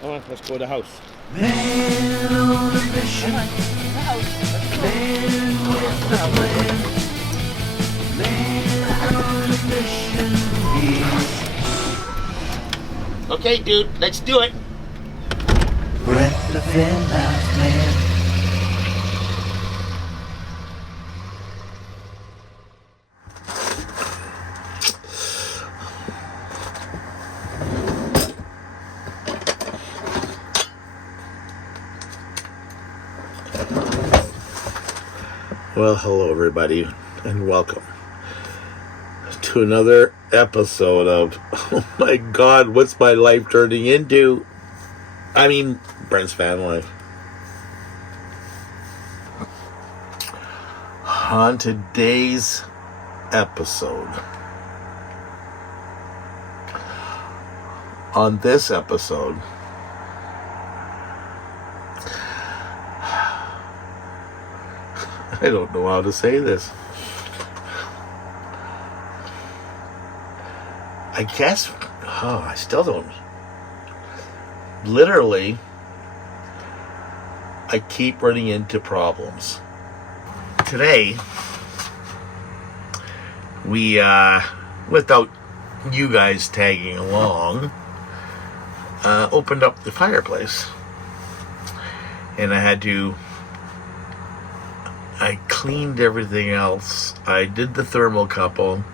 Come on, let's go to the house. Man on a mission. Man with a plan. Man on a mission. He's Okay, dude, let's do it. Brett the VanLife man. Well, hello everybody, and welcome to another episode of, oh my God, what's my life turning into? I mean, Brent's VanLife. On today's episode, on this episode, I don't know how to say this. I guess, I still don't. Literally, I keep running into problems. Today, we, without you guys tagging along, opened up the fireplace. And I cleaned everything else. I did the thermocouple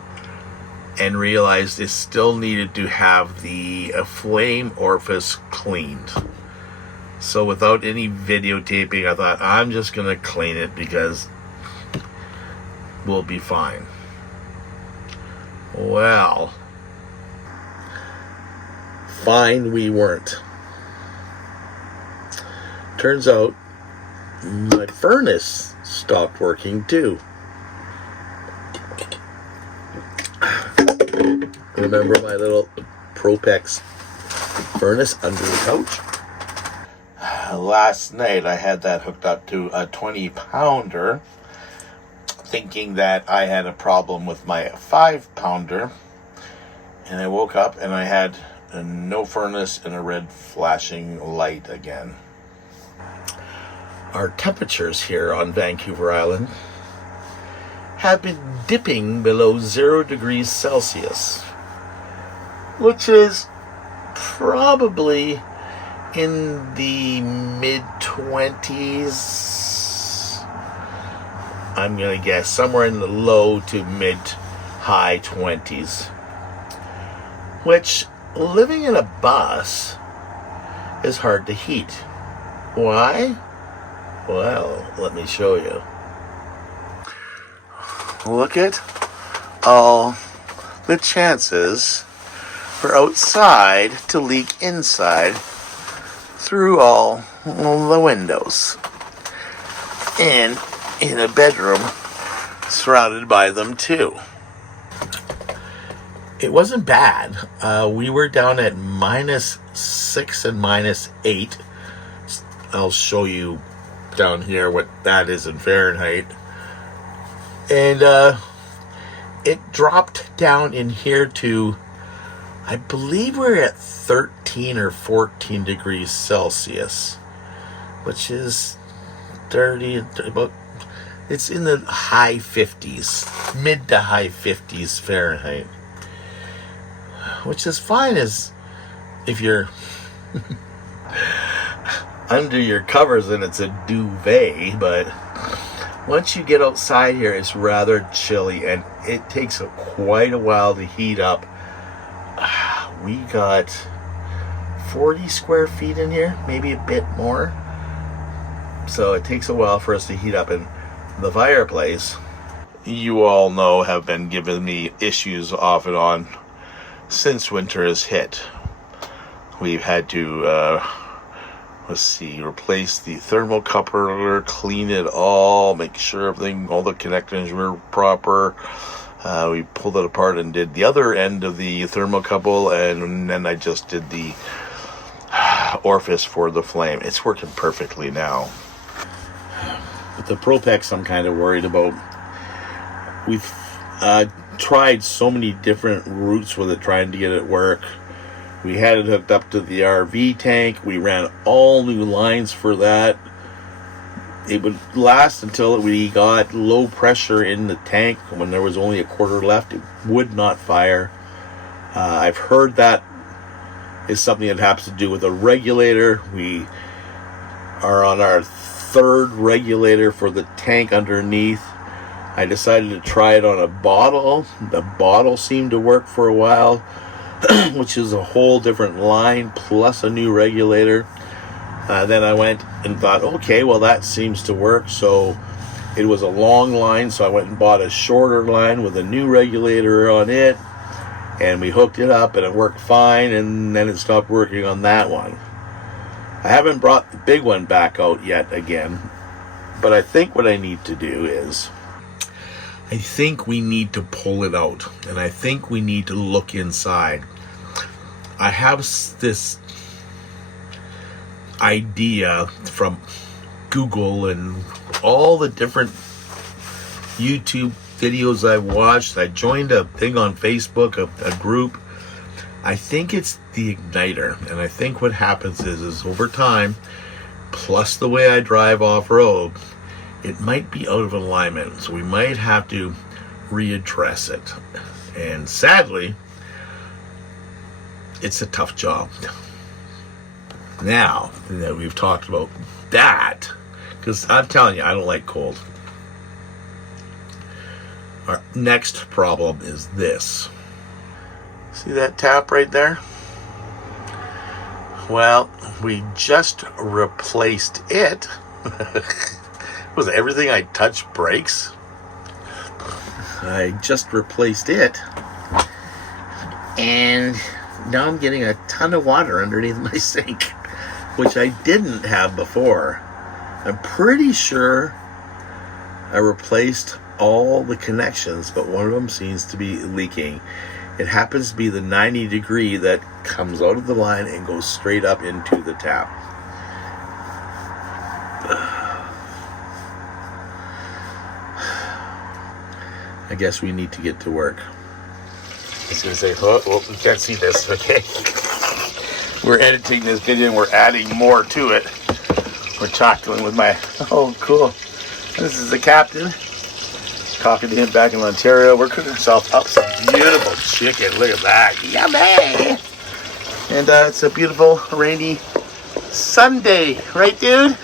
and realized it still needed to have the flame orifice cleaned. So without any videotaping, I thought I'm just going to clean it because we'll be fine. Well, fine we weren't. Turns out my furnace stopped working too. Remember my little Propex furnace under the couch? Last night I had that hooked up to a 20-pounder, thinking that I had a problem with my 5-pounder, and I woke up and I had no furnace and a red flashing light again. Our temperatures here on Vancouver Island have been dipping below 0 degrees Celsius, which is probably in the mid-20s. I'm going to guess somewhere in the low to mid-high 20s, which, living in a bus is hard to heat. Why? Well, let me show you. Look at all the chances for outside to leak inside through all the windows. And in a bedroom surrounded by them too. It wasn't bad. We were down at -6 and -8. I'll show you down here what that is in Fahrenheit. And it dropped down in here to, I believe we're at 13 or 14 degrees Celsius, which is 30, about, it's in the high 50s, mid to high 50s Fahrenheit, which is fine as if you're under your covers and it's a duvet, but once you get outside here, it's rather chilly and it takes quite a while to heat up. We got 40 square feet in here, maybe a bit more. So it takes a while for us to heat up. And the fireplace, you all know, have been giving me issues off and on since winter has hit. We've had to replace the thermocouple, clean it all, make sure everything, all the connectors were proper. We pulled it apart and did the other end of the thermocouple, and then I just did the orifice for the flame. It's working perfectly now. But the Propex I'm kind of worried about. We've tried so many different routes with it, trying to get it work. We had it hooked up to the RV tank. We ran all new lines for that. It would last until we got low pressure in the tank. When there was only a quarter left, it would not fire. I've heard that is something that happens to do with a regulator. We are on our third regulator for the tank underneath. I decided to try it on a bottle. The bottle seemed to work for a while, which is a whole different line plus a new regulator. Then I went and thought, okay, well, that seems to work. So it was a long line, so I went and bought a shorter line with a new regulator on it, and we hooked it up, and it worked fine, and then it stopped working on that one. I haven't brought the big one back out yet again, but I think what I need to do is, I think we need to pull it out, and I think we need to look inside. I have this idea from Google and all the different YouTube videos I watched. I joined a thing on Facebook, a group. I think it's the igniter, and I think what happens is over time, plus the way I drive off-road, it might be out of alignment, so we might have to readdress it. And sadly, it's a tough job. Now that we've talked about that, because I'm telling you, I don't like cold. Our next problem is this. See that tap right there? Well, we just replaced it. Was everything I touched breaks? I just replaced it. And now I'm getting a ton of water underneath my sink, which I didn't have before. I'm pretty sure I replaced all the connections, but one of them seems to be leaking. It happens to be the 90 degree that comes out of the line and goes straight up into the tap. I guess we need to get to work. I was going to say, oh, you can't see this, okay? We're editing this video and we're adding more to it. We're talking with my, oh cool, this is the captain. Talking to him back in Ontario. We're cooking ourselves up some beautiful chicken. Look at that. Yummy! And it's a beautiful rainy Sunday. Right, dude?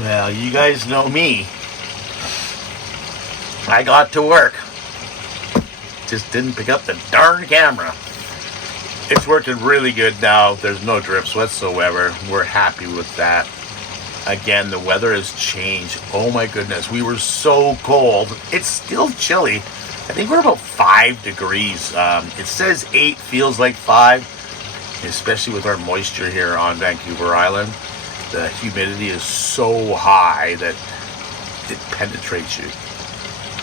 Well, you guys know me. I got to work. Just didn't pick up the darn camera. It's working really good now. There's no drips whatsoever. We're happy with that. Again, the weather has changed. Oh my goodness, we were so cold. It's still chilly. I think we're about 5 degrees. It says 8, feels like 5, especially with our moisture here on Vancouver Island. The humidity is so high that it penetrates you.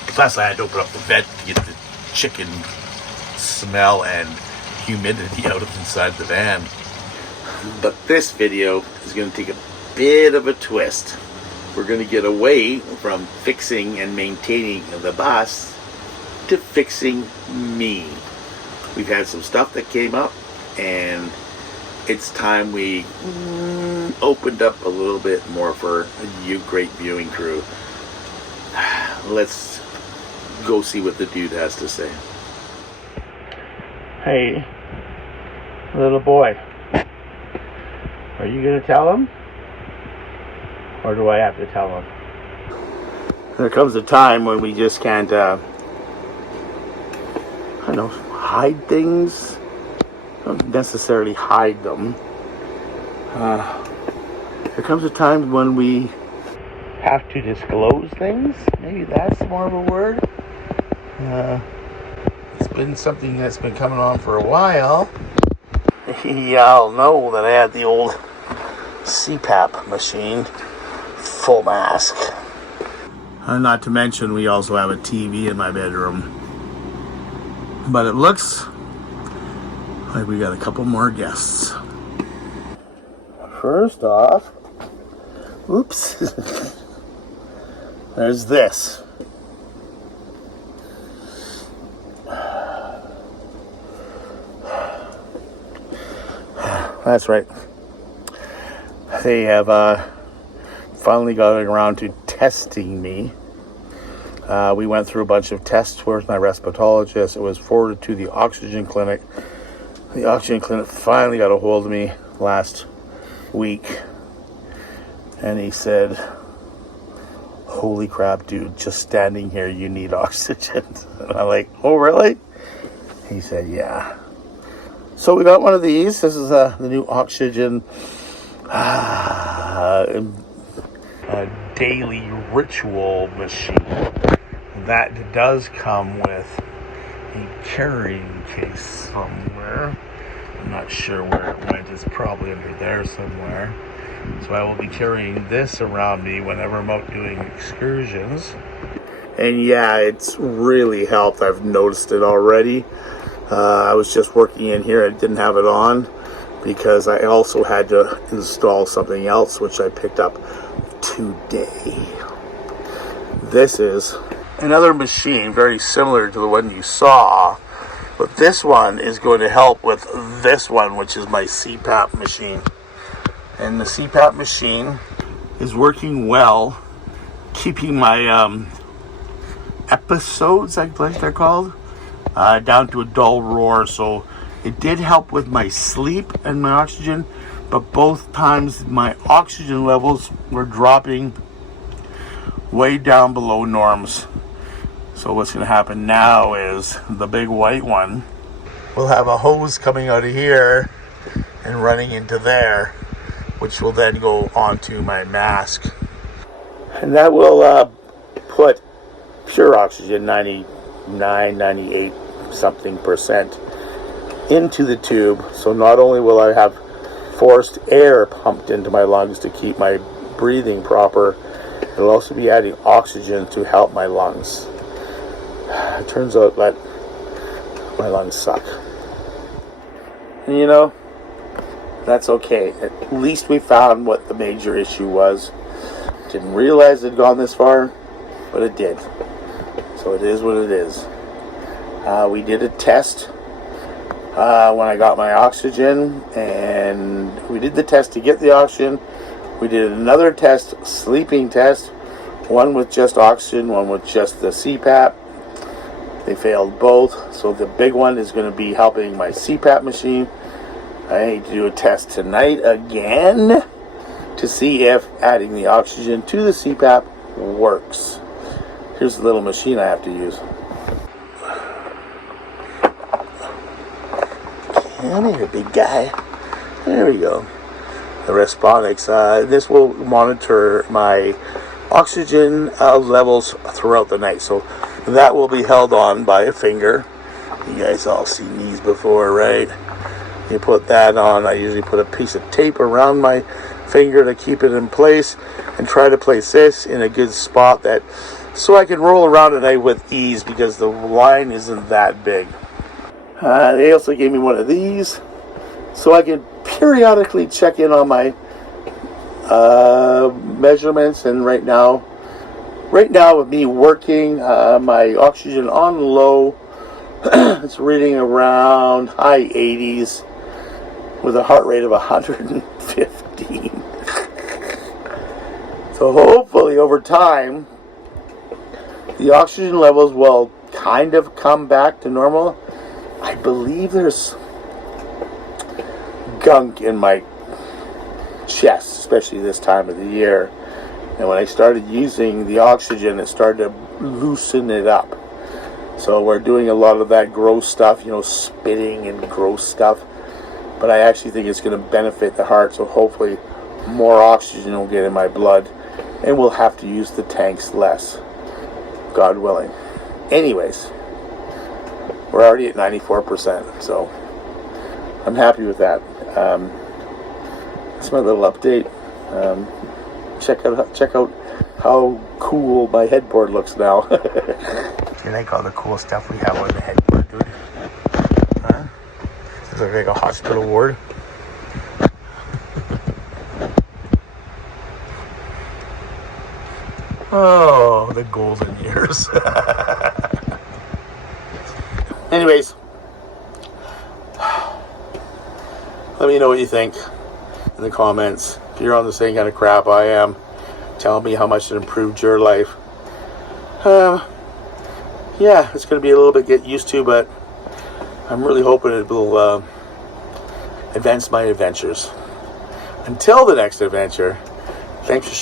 Plus, I had to open up the vent to get the chicken smell and humidity out of inside the van. But this video is going to take a bit of a twist. We're going to get away from fixing and maintaining the bus to fixing me. We've had some stuff that came up, and it's time we opened up a little bit more for you great viewing crew. Let's go see what the dude has to say. Hey, little boy, are you going to tell him? Or do I have to tell him? There comes a time when we just can't, hide things. Don't necessarily hide them. There comes a time when we have to disclose things. Maybe that's more of a word. It's been something that's been coming on for a while. Y'all know that I had the old CPAP machine. Full mask. Not to mention we also have a TV in my bedroom. But it looks like we got a couple more guests. First off, oops, there's this. That's right. They have finally got around to testing me. We went through a bunch of tests with my respirologist. It was forwarded to the oxygen clinic. The oxygen clinic finally got a hold of me last week. And he said, holy crap, dude, just standing here, you need oxygen. And I'm like, oh, really? He said, yeah. So we got one of these. This is the new oxygen daily ritual machine. That does come with a carrying case somewhere. I'm not sure where it went. It's probably under there somewhere. So I will be carrying this around me whenever I'm out doing excursions. And yeah, it's really helped. I've noticed it already. I was just working in here. I didn't have it on because I also had to install something else, which I picked up today. This is another machine very similar to the one you saw, but this one is going to help with this one, which is my CPAP machine. And the CPAP machine is working well, keeping my episodes, I believe they're called, down to a dull roar. So it did help with my sleep and my oxygen, but both times my oxygen levels were dropping way down below norms. So what's going to happen now is the big white one will have a hose coming out of here and running into there, which will then go onto my mask. And that will put pure oxygen, 99, 98 something percent, into the tube. So not only will I have forced air pumped into my lungs to keep my breathing proper, it'll also be adding oxygen to help my lungs. It turns out that my lungs suck. And you know, that's okay. At least we found what the major issue was. Didn't realize it had gone this far, but it did. So it is what it is. We did a test when I got my oxygen, and we did the test to get the oxygen. We did another test, sleeping test, one with just oxygen, one with just the CPAP. They failed both, so the big one is going to be helping my CPAP machine. I need to do a test tonight again to see if adding the oxygen to the CPAP works. Here's the little machine I have to use. Come here, big guy. There we go. The Responics. This will monitor my oxygen levels throughout the night. So that will be held on by a finger. You guys all seen these before, right? You put that on. I usually put a piece of tape around my finger to keep it in place and try to place this in a good spot that so I can roll around at night with ease because the line isn't that big. They also gave me one of these so I can periodically check in on my measurements. And right now with me working, my oxygen on low, it's reading around high 80s with a heart rate of 115. So hopefully over time the oxygen levels will kind of come back to normal. I believe there's gunk in my chest, especially this time of the year. And when I started using the oxygen, it started to loosen it up. So we're doing a lot of that gross stuff, spitting and gross stuff. But I actually think it's going to benefit the heart. So hopefully more oxygen will get in my blood. And we'll have to use the tanks less. God willing. Anyways, we're already at 94%. So I'm happy with that. That's my little update. Check out how cool my headboard looks now. Do you like all the cool stuff we have on the headboard, dude? Huh? Does it look like a hospital ward? Oh, the golden years. Anyways, let Let me know what you think in the comments. If you're on the same kind of crap I am, tell me how much it improved your life. Yeah, it's going to be a little bit get used to, but I'm really hoping it will advance my adventures. Until the next adventure, thanks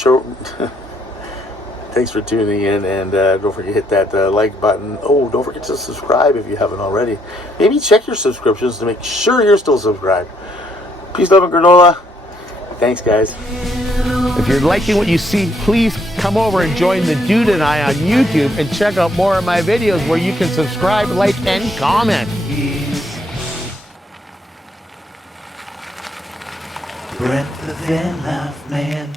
for tuning in, and don't forget to hit that like button. Oh, don't forget to subscribe if you haven't already. Maybe check your subscriptions to make sure you're still subscribed. Peace, love, and granola. Thanks, guys. If you're liking what you see, please come over and join the Dude and I on YouTube and check out more of my videos where you can subscribe, like, and comment. Brent the VanLife man.